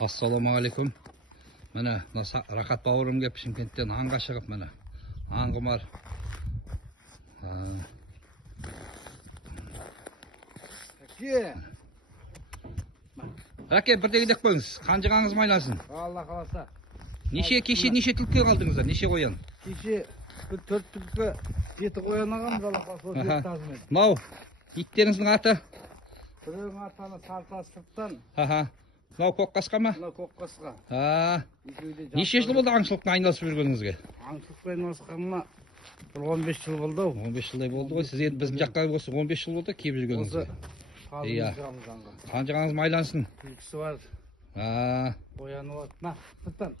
Assalamualaikum. Mana Raqat baurum kep Шымкенттен аңға шығып mana. Аңғым бар. Раке, бірдеңе деп қойыңыз. Қанжығаңыз майласын. Алла қаласа. Неше түлкі қалдыңыздар? Неше қоян? Кеше 4 түлкі, 7 қоян алғанбыз, Алла қаласа. Мынау иттеріңіздің аты? Біреудің аты Сартас сырттан. Мынау Көкқасқа ма? Мынау Көкқасқа. Неше жыл болды аңшылықпен айналысып жүргеніңізге? Аңшылықпен айналысқаныма 15 жыл болды. 15 жылдай болды ғой. Сіз енді біздің жаққа осы 15 жыл болды кеп жүргеніңізге. Иә. Қанжығаңыз майлансын. Түлкісі бар. Қояны бар. Мына сырттан.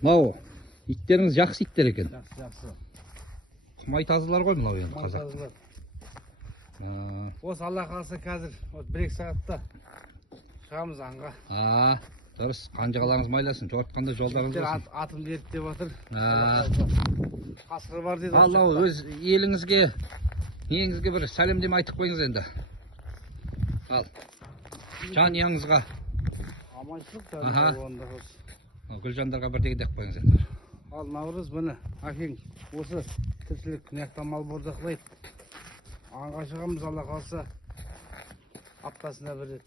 Мынау иттеріңіз жақсы иттер екен. Жақсы. Құмай тазылар ғой мынау енді қазақ. Осы Алла қаласа қазір 1-2 сағатта шығамыз аңға. Дұрыс, қанжығаларыңыз майласын, жортқанда жолдарыңыз болсын. Атымды ерттеп отыр. Қасқыр бар дейді. Алла өз еліңізге, неңізге бір сәлемдеме айтып қойыңыз енді. Ал, жанұяңызға. Аманшылық. Гүлжандарға бірдеңе деп қойыңыз енді. Ал Наурыз міне, әкең осы тіршілік неқтан мал бордақылайды. Аңға шығамыз Алла қалса. Аптасына бір рет.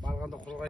Барғанда құрғай